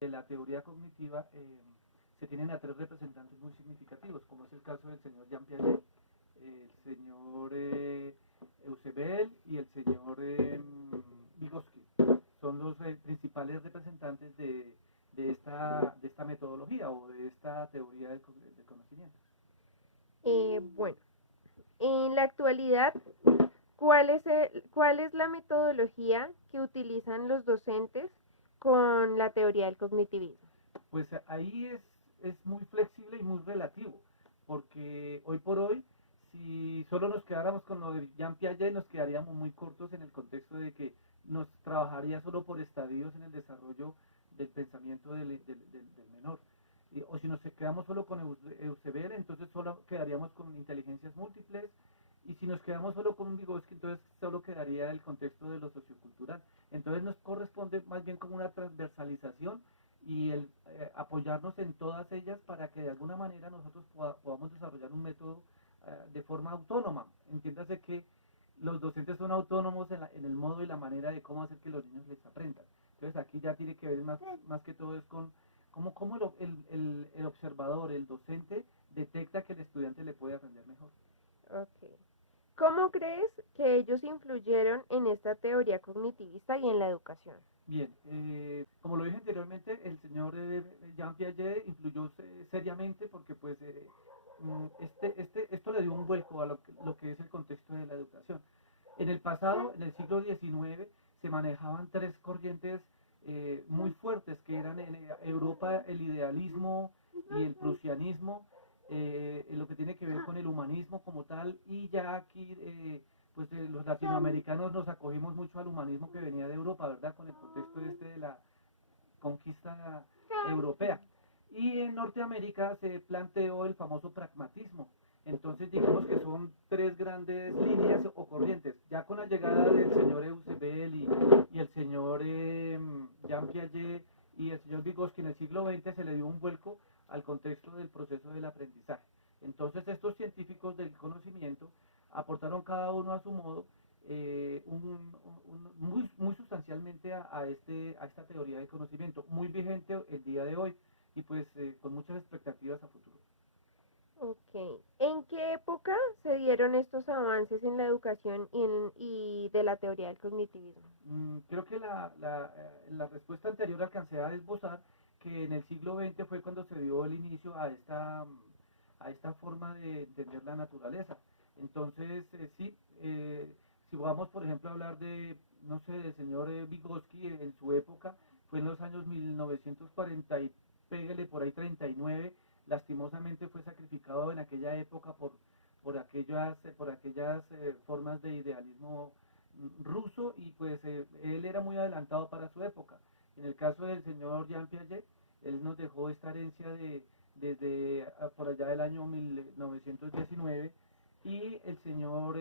de la teoría cognitiva se tienen a tres representantes muy significativos, como es el caso del señor Jean Piaget, el señor Eusebel y el señor Vygotsky. Son los principales representantes de esta metodología o de esta teoría del conocimiento. Bueno, en la actualidad, ¿cuál es la metodología que utilizan los docentes con la teoría del cognitivismo? Pues ahí es muy flexible y muy relativo, porque hoy por hoy, si solo nos quedáramos con lo de Jean Piaget, nos quedaríamos muy cortos en el contexto de que nos trabajaría solo por estadios en el desarrollo del pensamiento del menor. O si nos quedamos solo con Eusebel, entonces solo quedaríamos con inteligencias múltiples, y si nos quedamos solo con un Vygotsky, entonces solo quedaría el contexto de lo sociocultural. Entonces nos corresponde más bien como una transversalización y el apoyarnos en todas ellas para que de alguna manera nosotros podamos desarrollar un método de forma autónoma. Entiéndase que los docentes son autónomos en el modo y la manera de cómo hacer que los niños les aprendan. Entonces aquí ya tiene que ver más que todo es con cómo el observador, el docente, detecta que el estudiante le puede aprender mejor. Okay. ¿Cómo crees que ellos influyeron en esta teoría cognitivista y en la educación? Bien, como lo dije anteriormente, el señor Jean Piaget influyó seriamente porque pues esto le dio un vuelco a lo que es el contexto de la educación. En el pasado, en el siglo XIX, se manejaban tres corrientes muy fuertes, que eran en Europa el idealismo y el prusianismo, en lo que tiene que ver con el humanismo como tal, y ya aquí pues los latinoamericanos nos acogimos mucho al humanismo que venía de Europa, ¿verdad? Con el contexto de la conquista europea. Y en Norteamérica se planteó el famoso pragmatismo. Entonces digamos que son tres grandes líneas o corrientes. Ya con la llegada del señor Eusebel y el señor Jean Piaget y el señor Vygotsky en el siglo XX se le dio un vuelco al contexto del proceso del aprendizaje. Entonces estos científicos del conocimiento aportaron cada uno a su modo muy sustancialmente a esta teoría del conocimiento, muy vigente el día de hoy y pues con muchas expectativas a futuro. Ok. ¿En qué época se dieron estos avances en la educación y de la teoría del cognitivismo? Creo que la respuesta anterior alcancé a esbozar que en el siglo XX fue cuando se dio el inicio a esta forma de entender la naturaleza. Entonces, sí, si vamos, por ejemplo, a hablar de, no sé, del señor Vygotsky en su época, fue en los años 1940 y pégale por ahí 39, lastimosamente fue sacrificado en aquella época por aquellas formas de idealismo ruso y pues él era muy adelantado para su época. En el caso del señor Jean Piaget, él nos dejó esta herencia desde por allá del año 1919 y el señor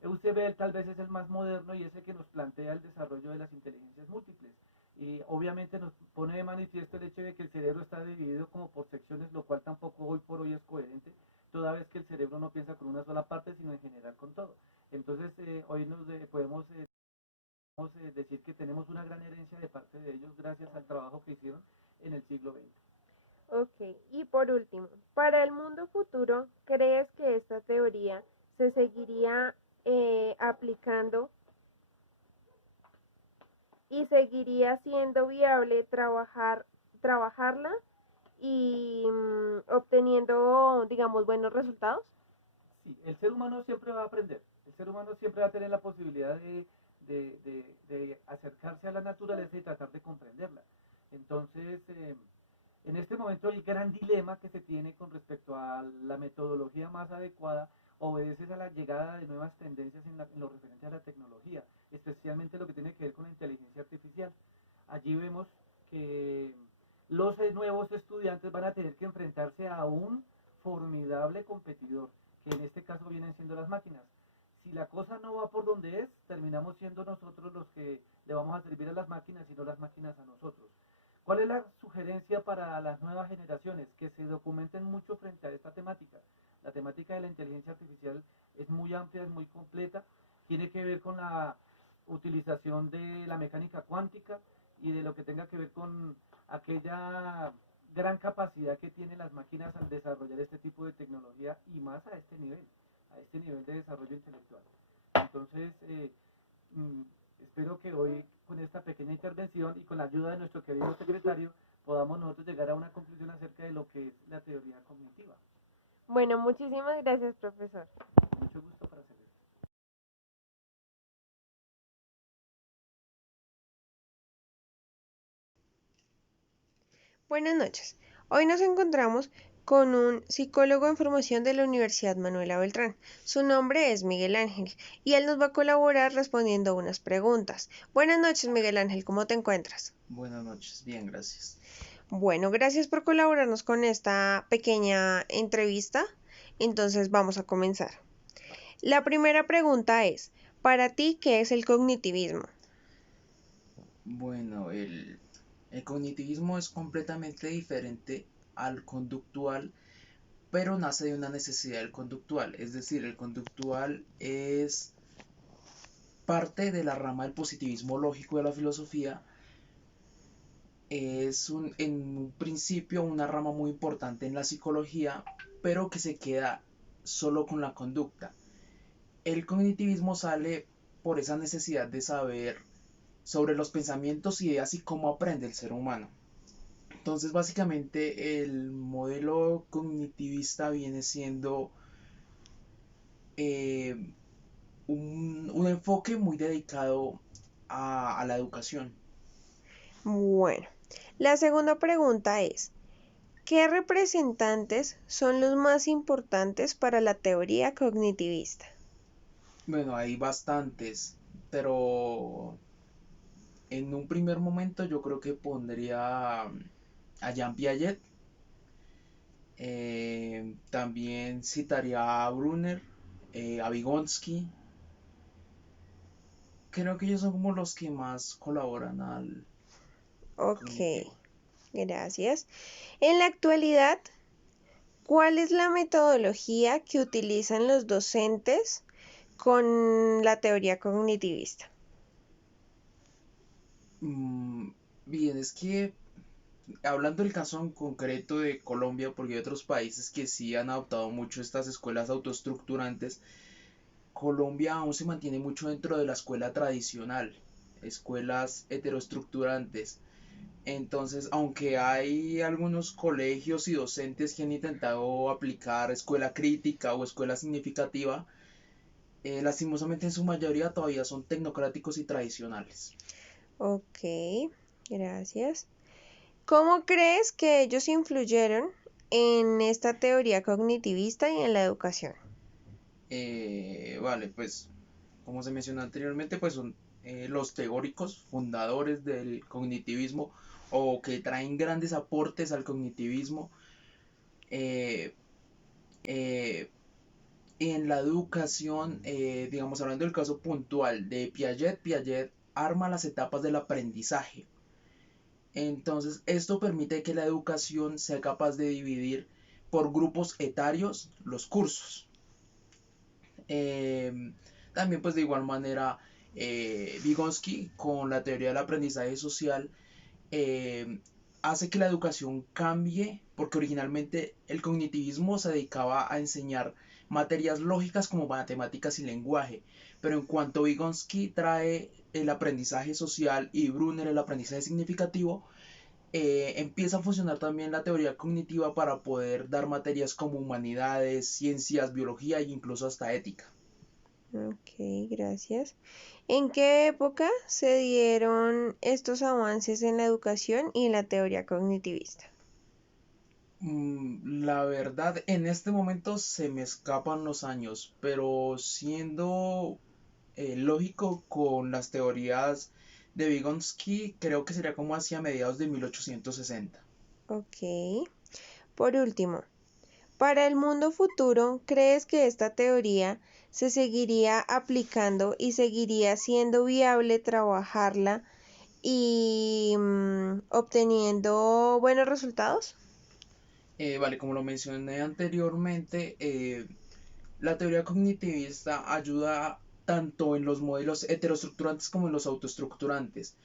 Eusebel tal vez es el más moderno y es el que nos plantea el desarrollo de las inteligencias múltiples. Y obviamente nos pone de manifiesto el hecho de que el cerebro está dividido como por secciones, lo cual tampoco hoy por hoy es coherente, toda vez que el cerebro no piensa con una sola parte, sino en general con todo. Entonces, hoy podemos decir que tenemos una gran herencia de parte de ellos gracias al trabajo que hicieron en el siglo XX. Ok, y por último, para el mundo futuro, ¿crees que esta teoría se seguiría aplicando y seguiría siendo viable trabajarla y obteniendo, digamos, buenos resultados? Sí, el ser humano siempre va a aprender, el ser humano siempre va a tener la posibilidad de acercarse a la naturaleza y tratar de comprenderla. Entonces, en este momento el gran dilema que se tiene con respecto a la metodología más adecuada obedece a la llegada de nuevas tendencias en lo referente a la tecnología, especialmente lo que tiene que ver con la inteligencia artificial. Allí vemos que los nuevos estudiantes van a tener que enfrentarse a un formidable competidor, que en este caso vienen siendo las máquinas. Si la cosa no va por donde es, terminamos siendo nosotros los que le vamos a servir a las máquinas y no las máquinas a nosotros. ¿Cuál es la sugerencia para las nuevas generaciones? Que se documenten mucho frente a esta temática. La temática de la inteligencia artificial es muy amplia, es muy completa, tiene que ver con la utilización de la mecánica cuántica y de lo que tenga que ver con aquella gran capacidad que tienen las máquinas al desarrollar este tipo de tecnología y más a este nivel de desarrollo intelectual. Entonces, mm, espero que hoy con esta pequeña intervención y con la ayuda de nuestro querido secretario podamos nosotros llegar a una conclusión acerca de lo que es la teoría cognitiva. Bueno, muchísimas gracias, profesor. Mucho gusto para servir. Buenas noches. Hoy nos encontramos con un psicólogo en formación de la Universidad Manuela Beltrán. Su nombre es Miguel Ángel y él nos va a colaborar respondiendo unas preguntas. Buenas noches, Miguel Ángel, ¿cómo te encuentras? Buenas noches, bien, gracias. Bueno, gracias por colaborarnos con esta pequeña entrevista. Entonces vamos a comenzar. La primera pregunta es, para ti, ¿qué es el cognitivismo? Bueno, el cognitivismo es completamente diferente al conductual, pero nace de una necesidad del conductual. Es decir, el conductual es parte de la rama del positivismo lógico de la filosofía. En un principio una rama muy importante en la psicología, pero que se queda solo con la conducta. El cognitivismo sale por esa necesidad de saber sobre los pensamientos, ideas y cómo aprende el ser humano. Entonces, básicamente, el modelo cognitivista viene siendo eh, un enfoque muy dedicado a la educación. Bueno, la segunda pregunta es, ¿qué representantes son los más importantes para la teoría cognitivista? Bueno, hay bastantes, pero en un primer momento yo creo que pondría a Jean Piaget. También citaría a Brunner, a Vygotsky. Creo que ellos son como los que más colaboran al Ok, cognitivo. gracias. En la actualidad, ¿cuál es la metodología que utilizan los docentes con la teoría cognitivista? Mm, Bien, es que hablando del caso en concreto de Colombia, porque hay otros países que sí han adoptado mucho estas escuelas autoestructurantes, Colombia aún se mantiene mucho dentro de la escuela tradicional, escuelas heteroestructurantes. Entonces, aunque hay algunos colegios y docentes que han intentado aplicar escuela crítica o escuela significativa, lastimosamente en su mayoría todavía son tecnocráticos y tradicionales. Ok, gracias. ¿Cómo crees que ellos influyeron en esta teoría cognitivista y en la educación? Vale, pues como se mencionó anteriormente, pues son los teóricos fundadores del cognitivismo o que traen grandes aportes al cognitivismo. Eh, eh, en la educación, digamos, hablando del caso puntual de Piaget, Piaget arma las etapas del aprendizaje. Entonces, esto permite que la educación sea capaz de dividir por grupos etarios los cursos. Eh, También, pues de igual manera, Vygotsky, con la teoría del aprendizaje social, eh, hace que la educación cambie, porque originalmente el cognitivismo se dedicaba a enseñar materias lógicas como matemáticas y lenguaje, pero en cuanto Vygotsky trae el aprendizaje social y Brunner el aprendizaje significativo, empieza a funcionar también la teoría cognitiva para poder dar materias como humanidades, ciencias, biología e incluso hasta ética. Ok, gracias. ¿En qué época se dieron estos avances en la educación y en la teoría cognitivista? La verdad, en este momento se me escapan los años, pero siendo lógico con las teorías de Vygotsky, creo que sería como hacia mediados de 1860. Ok. Por último, para el mundo futuro, ¿crees que esta teoría se seguiría aplicando y seguiría siendo viable trabajarla y obteniendo buenos resultados? Vale, como lo mencioné anteriormente, la teoría cognitivista ayuda tanto en los modelos heteroestructurantes como en los autoestructurantes.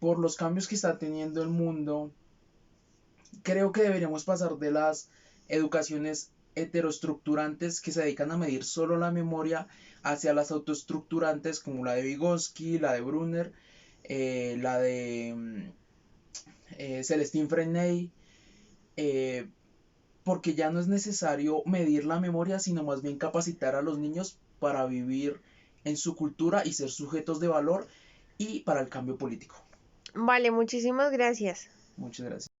por los cambios que está teniendo el mundo, creo que deberíamos pasar de las educaciones heteroestructurantes que se dedican a medir solo la memoria hacia las autoestructurantes como la de Vygotsky, la de Brunner, la de Celestine Freinet, eh, porque ya no es necesario medir la memoria, sino más bien capacitar a los niños para vivir en su cultura y ser sujetos de valor y para el cambio político. Vale, muchísimas gracias. Muchas gracias.